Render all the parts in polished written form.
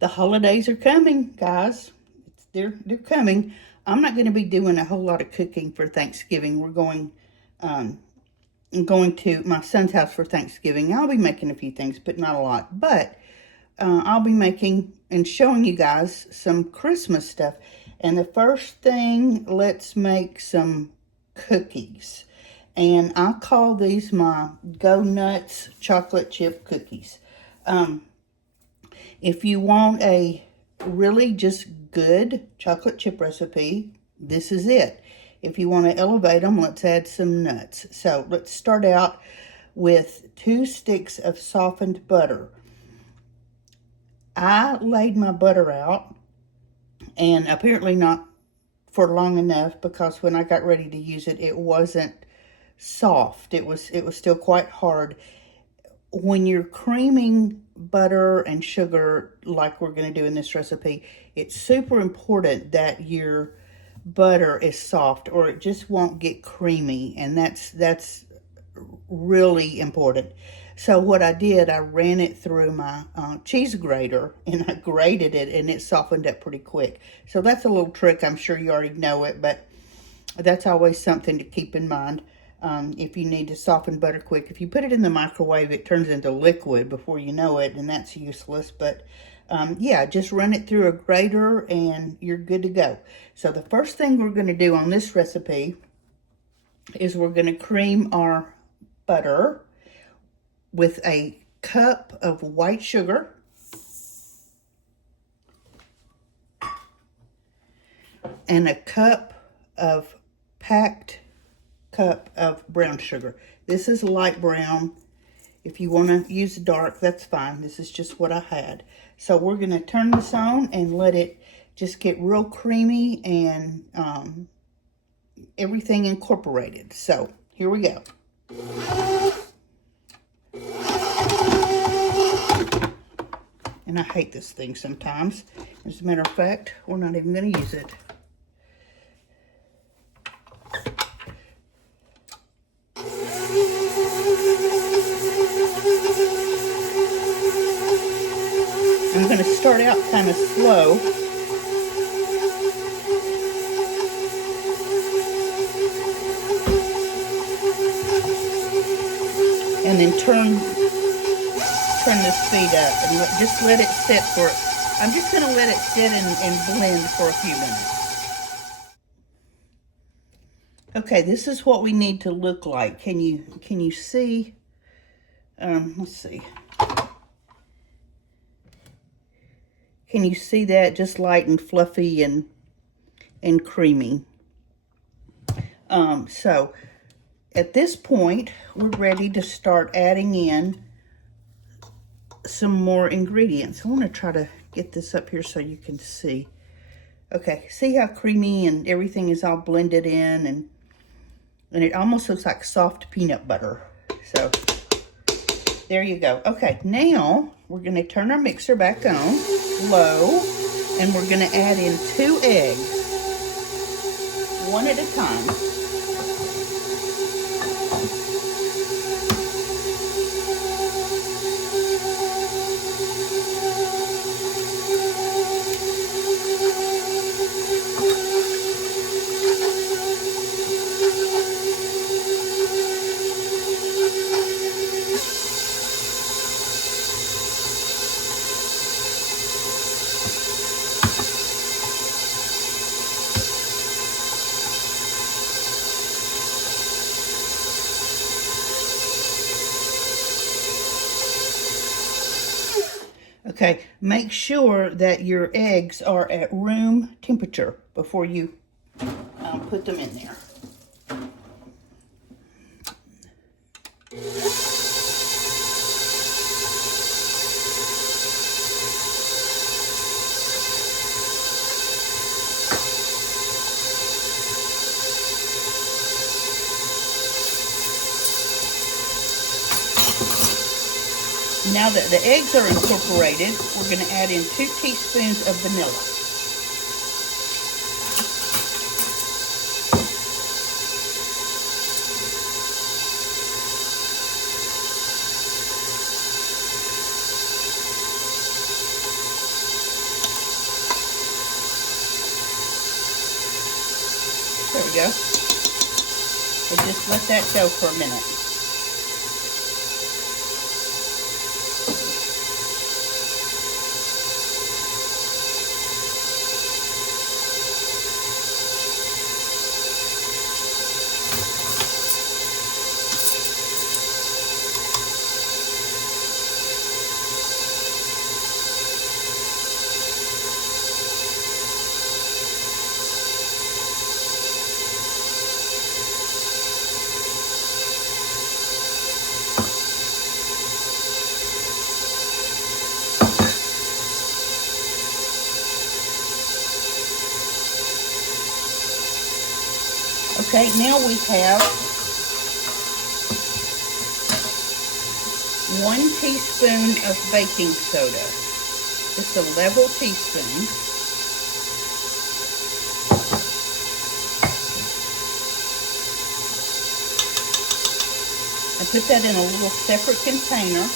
The holidays are coming, guys. They're coming. I'm not going to be doing a whole lot of cooking for Thanksgiving. I'm going to my son's house for Thanksgiving. I'll be making a few things, but not a lot. But I'll be making and showing you guys some Christmas stuff. And the first thing, let's make some cookies. And I call these my Go Nuts chocolate chip cookies. If you want a really just good chocolate chip recipe, this is it. If you want to elevate them, let's add some nuts. So let's start out with 2 sticks of softened butter. I laid my butter out, and apparently not for long enough, because when I got ready to use it, it wasn't soft. It was still quite hard. When you're creaming butter and sugar like we're going to do in this recipe, it's super important that your butter is soft, or it just won't get creamy, and that's really important. So what I did, I ran it through my cheese grater, and I grated it, and it softened up pretty quick. So that's a little trick. I'm sure you already know it, but that's always something to keep in mind. If you need to soften butter quick, if you put it in the microwave, it turns into liquid before you know it, and that's useless. But yeah, just run it through a grater and you're good to go. So the first thing we're going to do on this recipe is we're going to cream our butter with a cup of white sugar and a packed cup of brown sugar. This is light brown. If you want to use dark, that's fine. This is just what I had. So we're going to turn this on and let it just get real creamy and everything incorporated. So here we go. And I hate this thing sometimes. As a matter of fact, we're not even going to use it. I'm going to start out kind of slow. And then turn the speed up and just let it sit for, I'm just going to let it sit and blend for a few minutes. Okay, this is what we need to look like. Can you see? Let's see. Can you see that? Just light and fluffy and creamy. So at this point, we're ready to start adding in some more ingredients. I want to try to get this up here so you can see. Okay, see how creamy and everything is all blended in, and it almost looks like soft peanut butter. So there you go. Okay, now we're going to turn our mixer back on low, and we're going to add in 2 eggs, one at a time. Okay, make sure that your eggs are at room temperature before you put them in there. Now that the eggs are incorporated, we're going to add in 2 teaspoons of vanilla. go. And just let that go for a minute. Okay, now we have 1 teaspoon of baking soda, just a level teaspoon. I put that in a little separate container.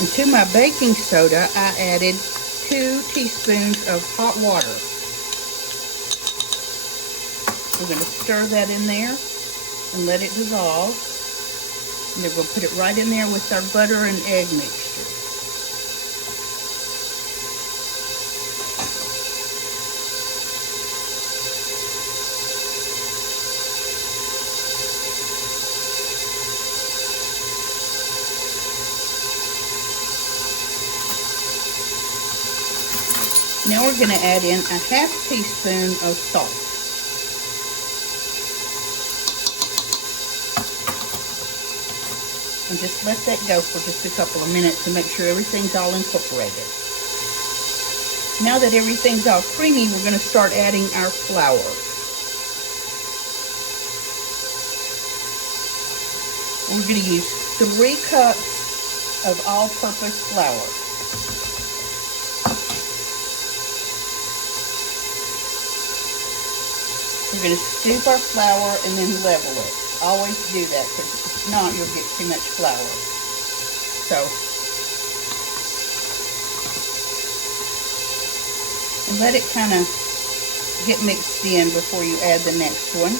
And to my baking soda, I added 2 teaspoons of hot water. We're going to stir that in there and let it dissolve. And then we'll put it right in there with our butter and egg mixture. Now we're going to add in a half teaspoon of salt. And just let that go for just a couple of minutes to make sure everything's all incorporated. Now that everything's all creamy, we're going to start adding our flour. We're going to use 3 cups of all-purpose flour. We're going to scoop our flour and then level it. Always do that, because if not, you'll get too much flour. So, and let it kind of get mixed in before you add the next one.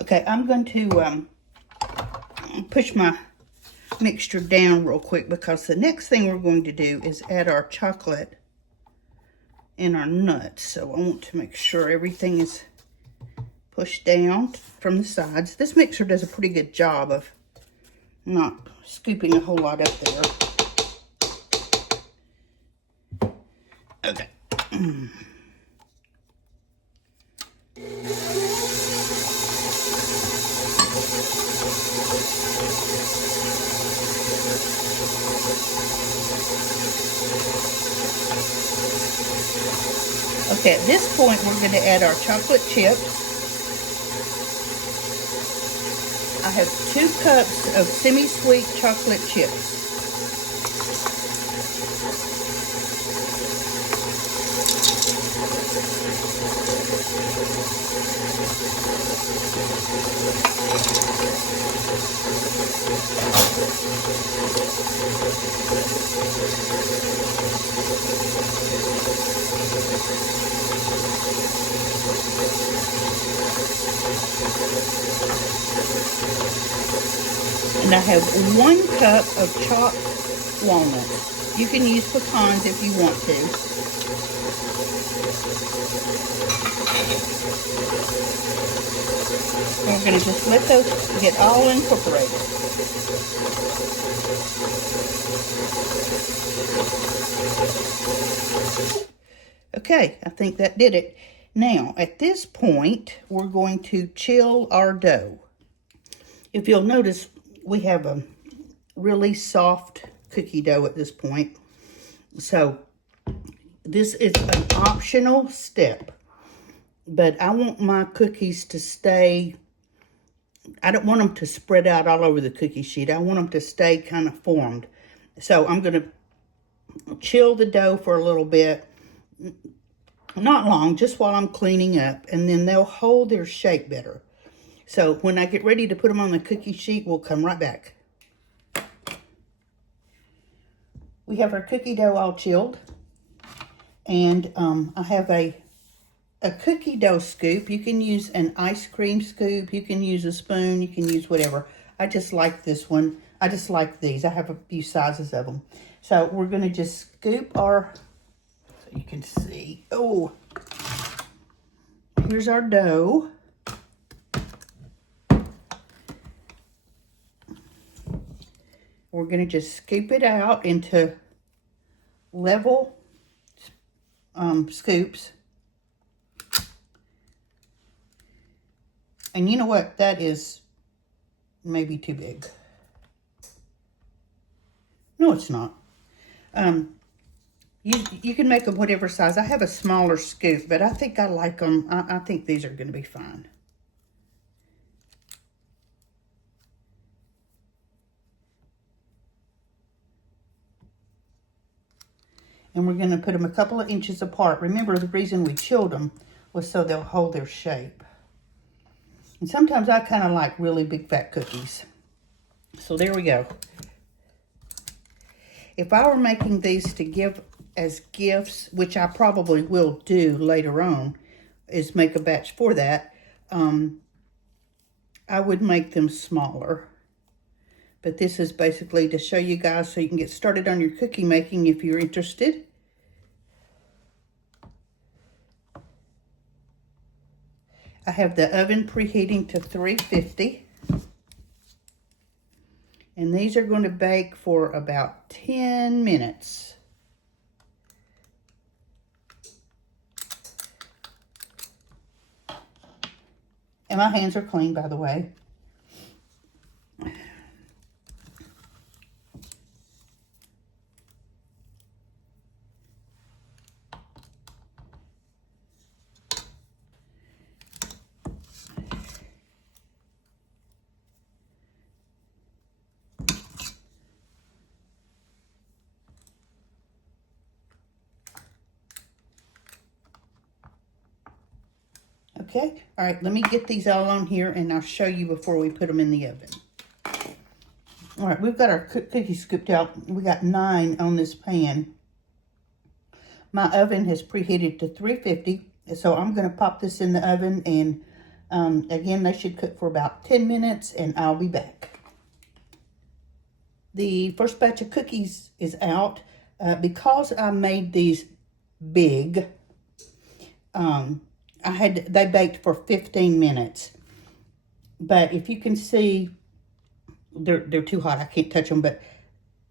Okay, I'm going to push my mixture down real quick, because the next thing we're going to do is add our chocolate and our nuts. So I want to make sure everything is pushed down from the sides. This mixer does a pretty good job of not scooping a whole lot up there. Okay. Okay, at this point, we're going to add our chocolate chips. I have 2 cups of semi-sweet chocolate chips. And I have 1 cup of chopped walnuts. You can use pecans if you want to. And we're going to just let those get all incorporated. Okay, I think that did it. Now, at this point, we're going to chill our dough. If you'll notice, we have a really soft cookie dough at this point. So, this is an optional step. But I want my cookies to stay, I don't want them to spread out all over the cookie sheet. I want them to stay kind of formed. So, I'm going to chill the dough for a little bit. Not long, just while I'm cleaning up. And then they'll hold their shape better. So when I get ready to put them on the cookie sheet, we'll come right back. We have our cookie dough all chilled. And I have a cookie dough scoop. You can use an ice cream scoop. You can use a spoon. You can use whatever. I just like this one. I just like these. I have a few sizes of them. So we're going to just scoop our, so you can see. Oh, here's our dough. We're going to just scoop it out into level scoops. And you know what? That is maybe too big. No, it's not. You can make them whatever size. I have a smaller scoop, but I think I like them. I think these are going to be fine. And we're going to put them a couple of inches apart. Remember, the reason we chilled them was so they'll hold their shape. And sometimes I kind of like really big fat cookies. So there we go. If I were making these to give as gifts, which I probably will do later on, is make a batch for that, I would make them smaller. But this is basically to show you guys so you can get started on your cookie making if you're interested. I have the oven preheating to 350. And these are going to bake for about 10 minutes. And my hands are clean, by the way. Okay, all right, let me get these all on here and I'll show you before we put them in the oven. All right, we've got our cookies scooped out. We got 9 on this pan. My oven has preheated to 350, so I'm going to pop this in the oven, and again, they should cook for about 10 minutes, and I'll be back. The first batch of cookies is out. Because I made these big, they baked for 15 minutes. But if you can see, they're too hot. I can't touch them, but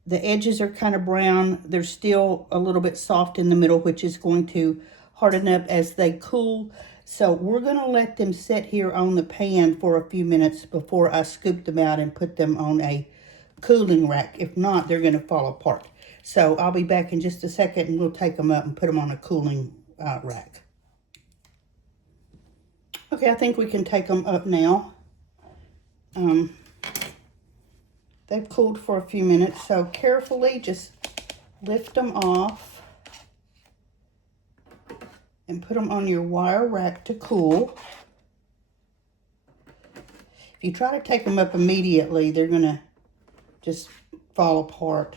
the edges are kind of brown. They're still a little bit soft in the middle, which is going to harden up as they cool. So we're going to let them sit here on the pan for a few minutes before I scoop them out and put them on a cooling rack. If not, they're going to fall apart. So I'll be back in just a second, and we'll take them up and put them on a cooling rack. Okay, I think we can take them up now. They've cooled for a few minutes, so carefully just lift them off and put them on your wire rack to cool. If you try to take them up immediately, they're gonna just fall apart.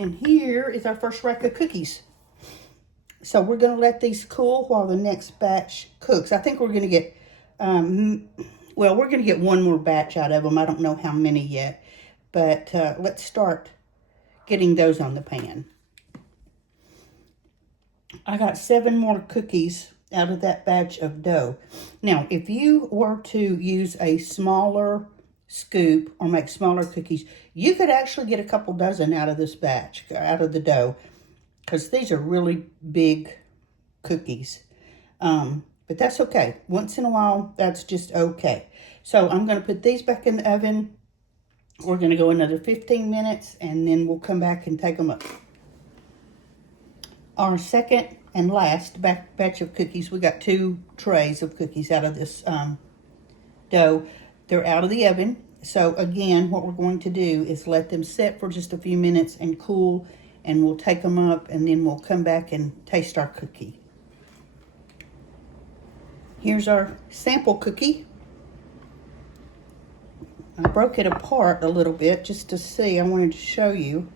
And here is our first rack of cookies. So we're going to let these cool while the next batch cooks. I think we're going to get, well, we're going to get one more batch out of them. I don't know how many yet. But let's start getting those on the pan. I got 7 more cookies out of that batch of dough. Now, if you were to use a smaller scoop or make smaller cookies, you could actually get a couple dozen out of this batch, out of the dough, because these are really big cookies. But that's okay. Once in a while, that's just okay. So I'm going to put these back in the oven. We're going to go another 15 minutes, and then we'll come back and take them up. Our second and last batch of cookies, we got 2 trays of cookies out of this dough. They're out of the oven. So again, what we're going to do is let them sit for just a few minutes and cool, and we'll take them up, and then we'll come back and taste our cookie. Here's our sample cookie. I broke it apart a little bit just to see. I wanted to show you.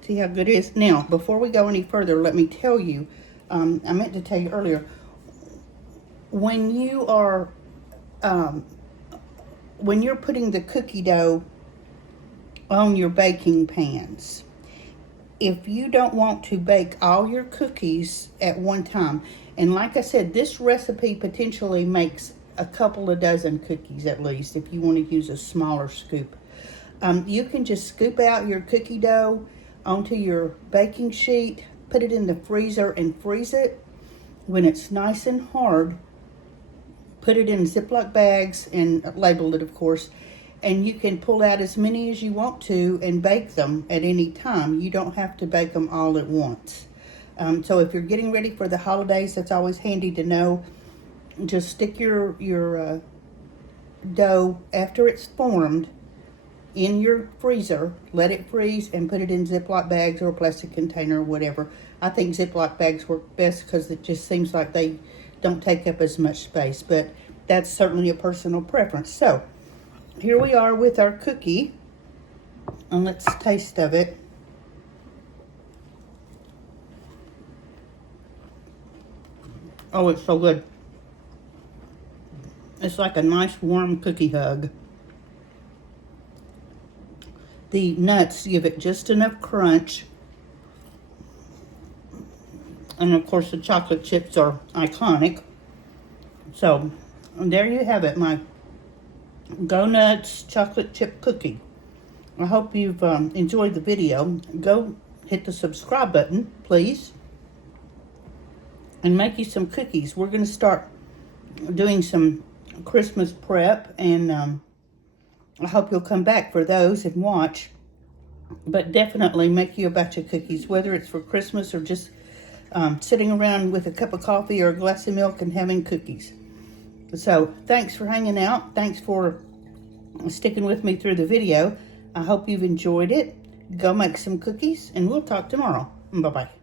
See how good it is. Now, before we go any further, let me tell you, I meant to tell you earlier, when you are when you're putting the cookie dough on your baking pans, if you don't want to bake all your cookies at one time, and like I said, this recipe potentially makes a couple of dozen cookies at least if you want to use a smaller scoop. You can just scoop out your cookie dough onto your baking sheet, put it in the freezer and freeze it. When it's nice and hard, put it in Ziploc bags and label it, of course, and you can pull out as many as you want to and bake them at any time. You don't have to bake them all at once. So if you're getting ready for the holidays, that's always handy to know. Just stick your dough after it's formed in your freezer, let it freeze, and put it in Ziploc bags or a plastic container or whatever. I think Ziploc bags work best because it just seems like they don't take up as much space, but that's certainly a personal preference. So here we are with our cookie, and let's taste of it. Oh, it's so good. It's like a nice warm cookie hug. The nuts give it just enough crunch. And of course the chocolate chips are iconic. So there you have it, my Go Nuts chocolate chip cookie. I hope you've enjoyed the video. Go hit the subscribe button, please, and make you some cookies. We're going to start doing some Christmas prep, and I hope you'll come back for those and watch. But definitely make you a batch of cookies, whether it's for Christmas or just sitting around with a cup of coffee or a glass of milk and having cookies. So thanks for hanging out. Thanks for sticking with me through the video. I hope you've enjoyed it. Go make some cookies, and we'll talk tomorrow. Bye-bye.